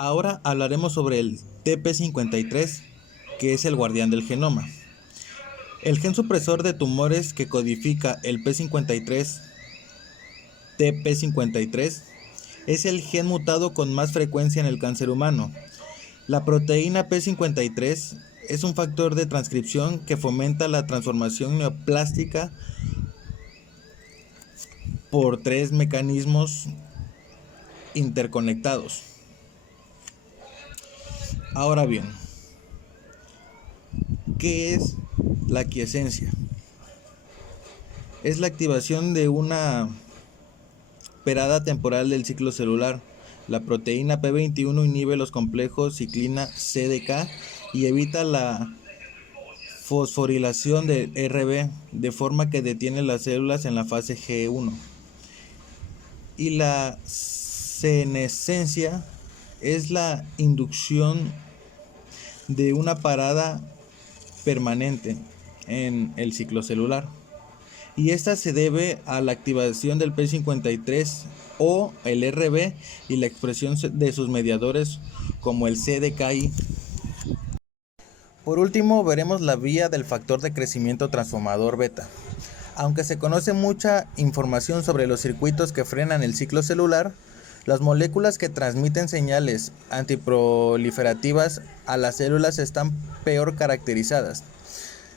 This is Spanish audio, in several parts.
Ahora hablaremos sobre el TP53, que es el guardián del genoma. El gen supresor de tumores que codifica el P53, TP53, es el gen mutado con más frecuencia en el cáncer humano. La proteína P53 es un factor de transcripción que fomenta la transformación neoplástica por tres mecanismos interconectados. Ahora bien, ¿qué es la quiescencia? Es la activación de una perada temporal del ciclo celular. La proteína P21 inhibe los complejos ciclina CDK y evita la fosforilación del RB, de forma que detiene las células en la fase G1. Y la senescencia es la inducción de una parada permanente en el ciclo celular. Y esta se debe a la activación del P53 o el RB y la expresión de sus mediadores como el CDKI. Por último, veremos la vía del factor de crecimiento transformador beta. Aunque se conoce mucha información sobre los circuitos que frenan el ciclo celular, las moléculas que transmiten señales antiproliferativas a las células están peor caracterizadas.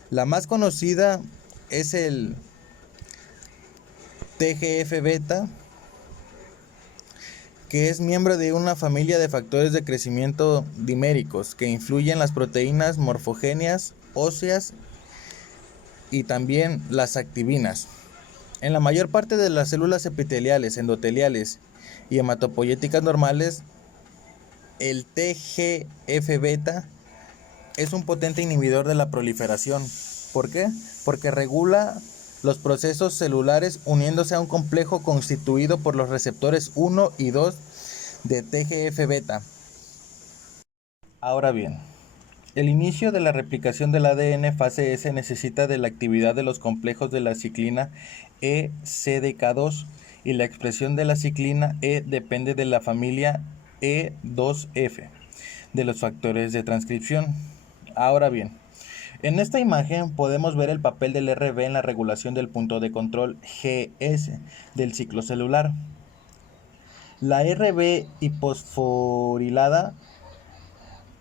La más conocida es el TGF-beta, que es miembro de una familia de factores de crecimiento diméricos que influyen las proteínas morfogéneas óseas y también las activinas. En la mayor parte de las células epiteliales, endoteliales y hematopoyéticas normales, el TGF-beta es un potente inhibidor de la proliferación. ¿Por qué? Porque regula los procesos celulares uniéndose a un complejo constituido por los receptores 1 y 2 de TGF-beta. Ahora bien, el inicio de la replicación del ADN fase S necesita de la actividad de los complejos de la ciclina E-CDK2 y la expresión de la ciclina E depende de la familia E2F de los factores de transcripción. Ahora bien, en esta imagen podemos ver el papel del RB en la regulación del punto de control GS del ciclo celular. La RB hiposforilada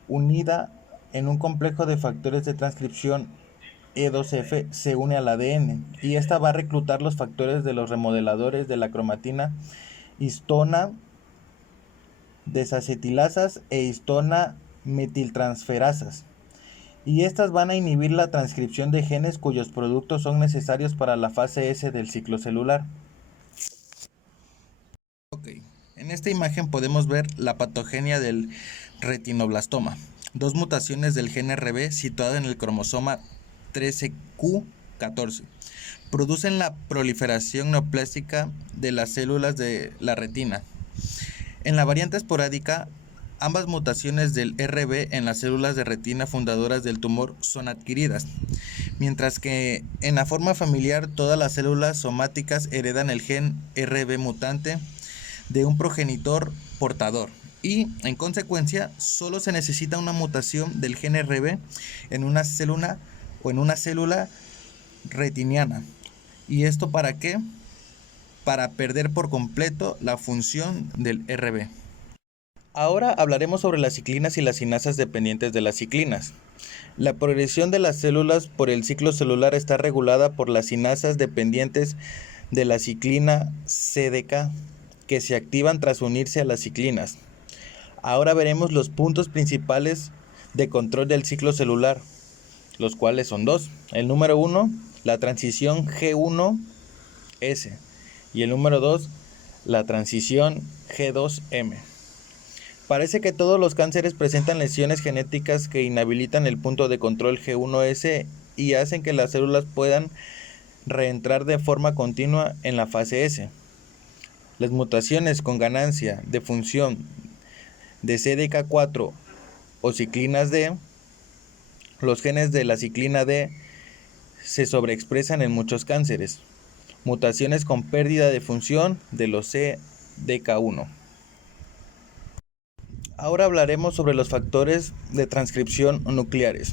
unida en un complejo de factores de transcripción E2F se une al ADN y esta va a reclutar los factores de los remodeladores de la cromatina histona desacetilasas e histona metiltransferasas. Y estas van a inhibir la transcripción de genes cuyos productos son necesarios para la fase S del ciclo celular. En esta imagen podemos ver la patogenia del retinoblastoma, dos mutaciones del gen RB situado en el cromosoma 13q14. Producen la proliferación neoplástica de las células de la retina. En la variante esporádica, ambas mutaciones del RB en las células de retina fundadoras del tumor son adquiridas, mientras que en la forma familiar todas las células somáticas heredan el gen RB mutante de un progenitor portador y, en consecuencia, solo se necesita una mutación del gen RB en una célula retiniana. ¿Y esto para qué? Para perder por completo la función del RB. Ahora hablaremos sobre las ciclinas y las cinasas dependientes de las ciclinas. La progresión de las células por el ciclo celular está regulada por las cinasas dependientes de la ciclina CDK, que se activan tras unirse a las ciclinas. Ahora veremos los puntos principales de control del ciclo celular, los cuales son dos. El número 1, la transición G1S, y el número 2, la transición G2M. Parece que todos los cánceres presentan lesiones genéticas que inhabilitan el punto de control G1S y hacen que las células puedan reentrar de forma continua en la fase S. Las mutaciones con ganancia de función de CDK4 o ciclinas D, los genes de la ciclina D se sobreexpresan en muchos cánceres. Mutaciones con pérdida de función de los CDK1. Ahora hablaremos sobre los factores de transcripción nucleares.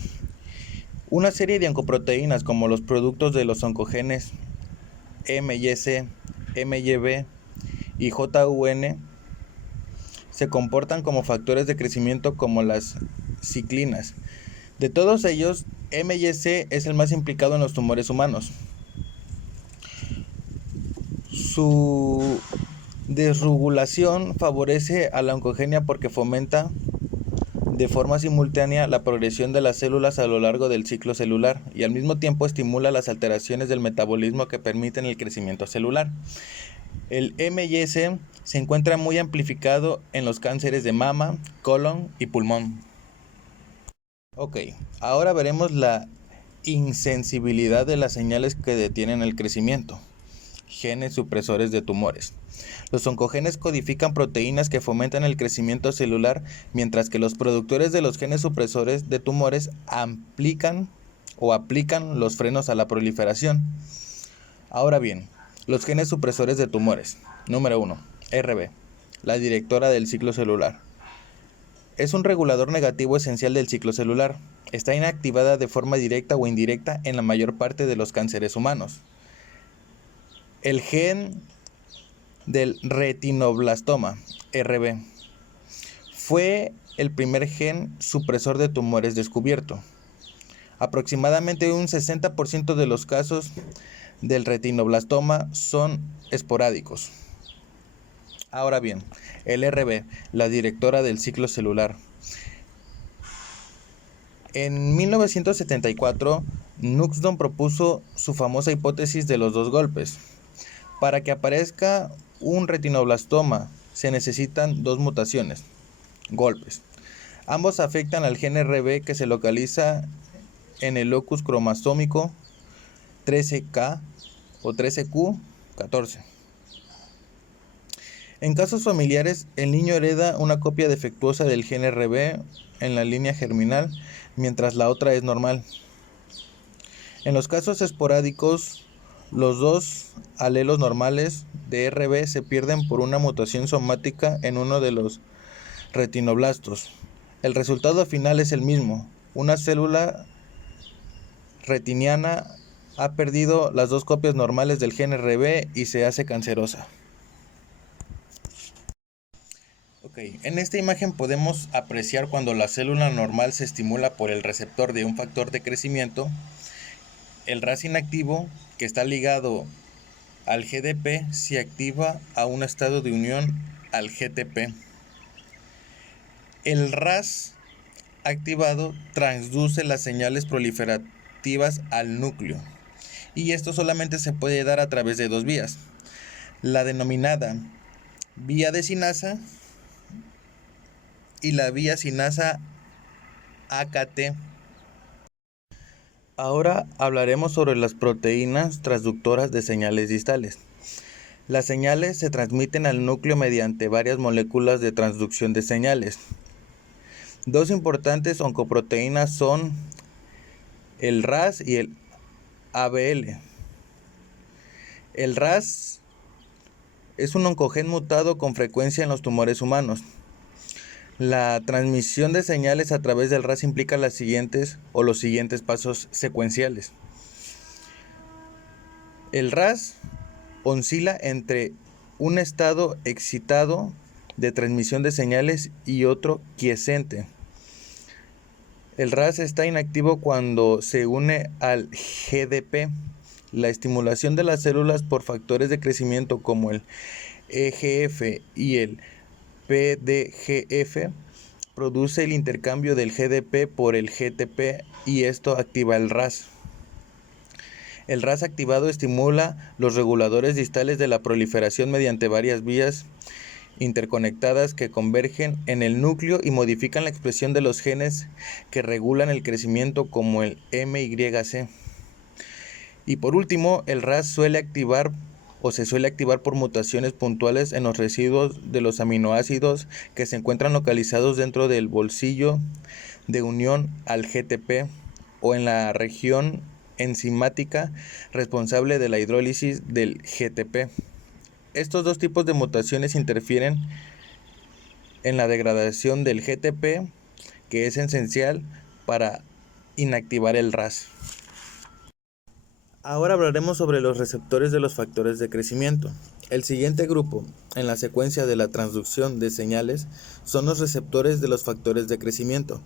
Una serie de oncoproteínas como los productos de los oncogenes MYC, MYB y JUN se comportan como factores de crecimiento como las ciclinas. De todos ellos, MYC es el más implicado en los tumores humanos. Su desregulación favorece a la oncogenia porque fomenta de forma simultánea la progresión de las células a lo largo del ciclo celular y al mismo tiempo estimula las alteraciones del metabolismo que permiten el crecimiento celular. El MYC se encuentra muy amplificado en los cánceres de mama, colon y pulmón. Ok, ahora veremos la insensibilidad de las señales que detienen el crecimiento. Genes supresores de tumores. Los oncogenes codifican proteínas que fomentan el crecimiento celular, mientras que los productores de los genes supresores de tumores aplican los frenos a la proliferación. Ahora bien, los genes supresores de tumores. Número 1. RB, la directora del ciclo celular. Es un regulador negativo esencial del ciclo celular. Está inactivada de forma directa o indirecta en la mayor parte de los cánceres humanos. El gen del retinoblastoma, RB, fue el primer gen supresor de tumores descubierto. Aproximadamente un 60% de los casos del retinoblastoma son esporádicos. Ahora bien, el RB, la directora del ciclo celular. En 1974, Knutsson propuso su famosa hipótesis de los dos golpes. Para que aparezca un retinoblastoma se necesitan dos mutaciones, golpes. Ambos afectan al gen RB que se localiza en el locus cromosómico 13K o 13Q14. En casos familiares, el niño hereda una copia defectuosa del gen RB en la línea germinal, mientras la otra es normal. En los casos esporádicos, los dos alelos normales de RB se pierden por una mutación somática en uno de los retinoblastos. El resultado final es el mismo. Una célula retiniana ha perdido las dos copias normales del gen RB y se hace cancerosa. En esta imagen podemos apreciar cuando la célula normal se estimula por el receptor de un factor de crecimiento. El RAS inactivo, que está ligado al GDP, se activa a un estado de unión al GTP. El RAS activado transduce las señales proliferativas al núcleo, y esto solamente se puede dar a través de dos vías: la denominada vía de sinasa y la vía sinasa AKT. Ahora hablaremos sobre las proteínas transductoras de señales distales. Las señales se transmiten al núcleo mediante varias moléculas de transducción de señales. Dos importantes oncoproteínas son el RAS y el ABL. El RAS es un oncogen mutado con frecuencia en los tumores humanos. La transmisión de señales a través del RAS implica los siguientes pasos secuenciales. El RAS oscila entre un estado excitado de transmisión de señales y otro quiescente. El RAS está inactivo cuando se une al GDP. La estimulación de las células por factores de crecimiento como el EGF y el PDGF produce el intercambio del GDP por el GTP y esto activa el RAS. El RAS activado estimula los reguladores distales de la proliferación mediante varias vías interconectadas que convergen en el núcleo y modifican la expresión de los genes que regulan el crecimiento como el MYC. Y por último, el RAS se suele activar por mutaciones puntuales en los residuos de los aminoácidos que se encuentran localizados dentro del bolsillo de unión al GTP o en la región enzimática responsable de la hidrólisis del GTP. Estos dos tipos de mutaciones interfieren en la degradación del GTP, que es esencial para inactivar el RAS. Ahora hablaremos sobre los receptores de los factores de crecimiento. El siguiente grupo en la secuencia de la transducción de señales son los receptores de los factores de crecimiento.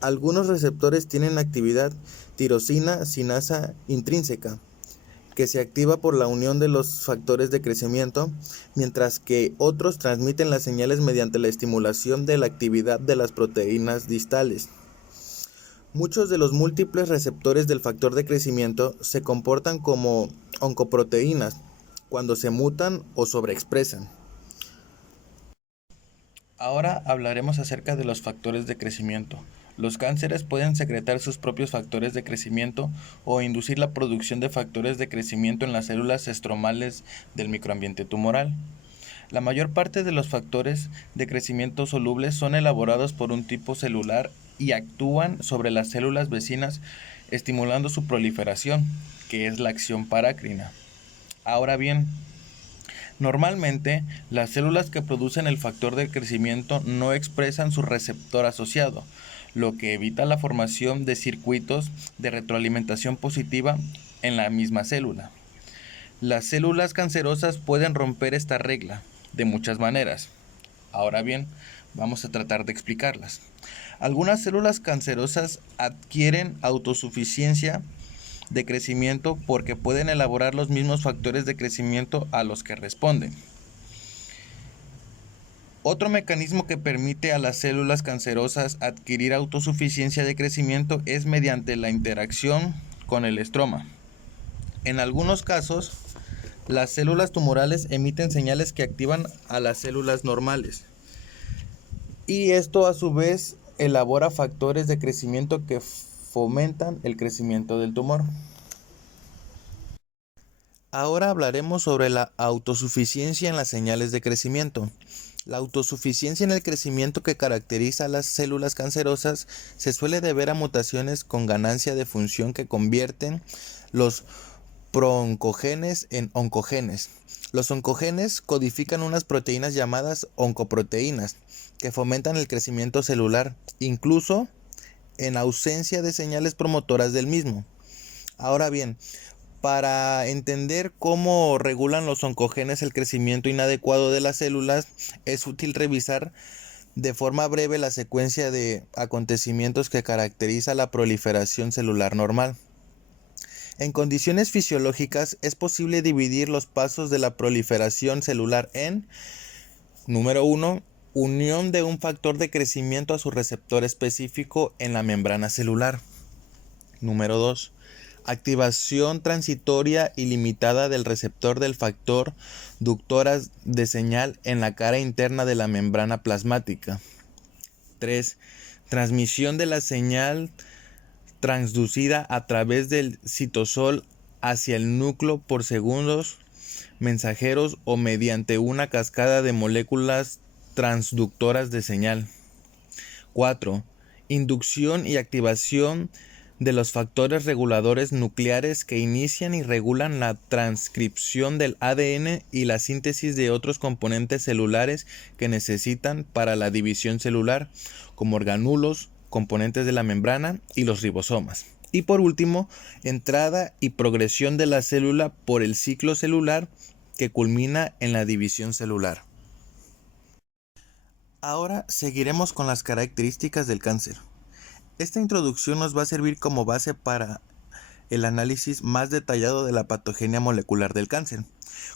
Algunos receptores tienen actividad tirosina sinasa intrínseca, que se activa por la unión de los factores de crecimiento, mientras que otros transmiten las señales mediante la estimulación de la actividad de las proteínas distales. Muchos de los múltiples receptores del factor de crecimiento se comportan como oncoproteínas cuando se mutan o sobreexpresan. Ahora hablaremos acerca de los factores de crecimiento. Los cánceres pueden secretar sus propios factores de crecimiento o inducir la producción de factores de crecimiento en las células estromales del microambiente tumoral. La mayor parte de los factores de crecimiento solubles son elaborados por un tipo celular y actúan sobre las células vecinas, estimulando su proliferación, que es la acción parácrina. Ahora bien, normalmente, las células que producen el factor de crecimiento no expresan su receptor asociado, lo que evita la formación de circuitos de retroalimentación positiva en la misma célula. Las células cancerosas pueden romper esta regla de muchas maneras. Ahora bien, vamos a tratar de explicarlas. Algunas células cancerosas adquieren autosuficiencia de crecimiento porque pueden elaborar los mismos factores de crecimiento a los que responden. Otro mecanismo que permite a las células cancerosas adquirir autosuficiencia de crecimiento es mediante la interacción con el estroma. En algunos casos, las células tumorales emiten señales que activan a las células normales, y esto a su vez elabora factores de crecimiento que fomentan el crecimiento del tumor. Ahora hablaremos sobre la autosuficiencia en las señales de crecimiento. La autosuficiencia en el crecimiento que caracteriza a las células cancerosas se suele deber a mutaciones con ganancia de función que convierten los prooncogenes en oncogenes. Los oncogenes codifican unas proteínas llamadas oncoproteínas que fomentan el crecimiento celular, incluso en ausencia de señales promotoras del mismo. Ahora bien, para entender cómo regulan los oncogenes el crecimiento inadecuado de las células, es útil revisar de forma breve la secuencia de acontecimientos que caracteriza la proliferación celular normal. En condiciones fisiológicas es posible dividir los pasos de la proliferación celular en: número 1, unión de un factor de crecimiento a su receptor específico en la membrana celular. Número 2, activación transitoria y limitada del receptor del factor ductoras de señal en la cara interna de la membrana plasmática. 3, transmisión de la señal transducida a través del citosol hacia el núcleo por segundos mensajeros o mediante una cascada de moléculas transductoras de señal. 4. Inducción y activación de los factores reguladores nucleares que inician y regulan la transcripción del ADN y la síntesis de otros componentes celulares que necesitan para la división celular, como organulos, componentes de la membrana y los ribosomas. Y por último, entrada y progresión de la célula por el ciclo celular que culmina en la división celular. Ahora seguiremos con las características del cáncer. Esta introducción nos va a servir como base para el análisis más detallado de la patogenia molecular del cáncer.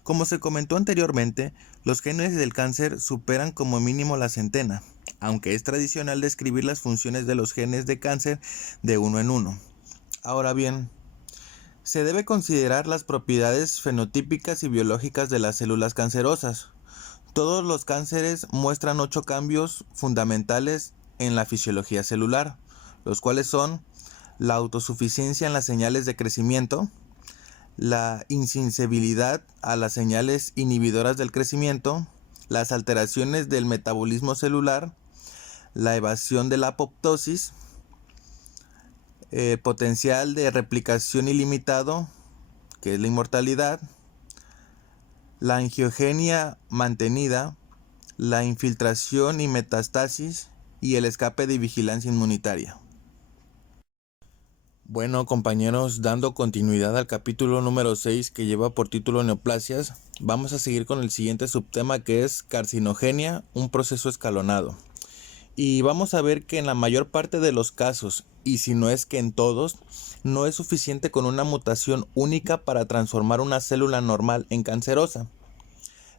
Como se comentó anteriormente, los genes del cáncer superan como mínimo la centena, aunque es tradicional describir las funciones de los genes de cáncer de uno en uno. Ahora bien, se debe considerar las propiedades fenotípicas y biológicas de las células cancerosas. Todos los cánceres muestran 8 cambios fundamentales en la fisiología celular, los cuales son la autosuficiencia en las señales de crecimiento, la insensibilidad a las señales inhibidoras del crecimiento, las alteraciones del metabolismo celular, la evasión de la apoptosis, potencial de replicación ilimitado, que es la inmortalidad, la angiogenia mantenida, la infiltración y metástasis y el escape de vigilancia inmunitaria. Bueno, compañeros, dando continuidad al capítulo número 6 que lleva por título Neoplasias, vamos a seguir con el siguiente subtema, que es carcinogenia, un proceso escalonado. Y vamos a ver que en la mayor parte de los casos, y si no es que en todos, no es suficiente con una mutación única para transformar una célula normal en cancerosa.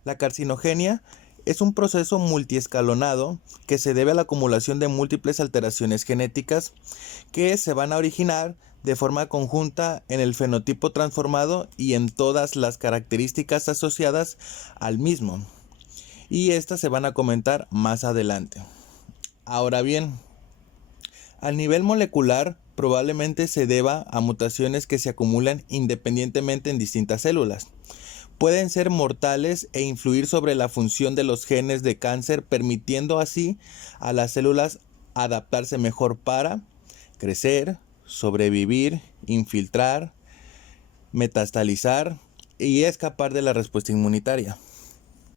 La carcinogenia es un proceso multiescalonado que se debe a la acumulación de múltiples alteraciones genéticas que se van a originar de forma conjunta en el fenotipo transformado y en todas las características asociadas al mismo. Y estas se van a comentar más adelante. Ahora bien, al nivel molecular probablemente se deba a mutaciones que se acumulan independientemente en distintas células. Pueden ser mortales e influir sobre la función de los genes de cáncer, permitiendo así a las células adaptarse mejor para crecer, sobrevivir, infiltrar, metastalizar y escapar de la respuesta inmunitaria.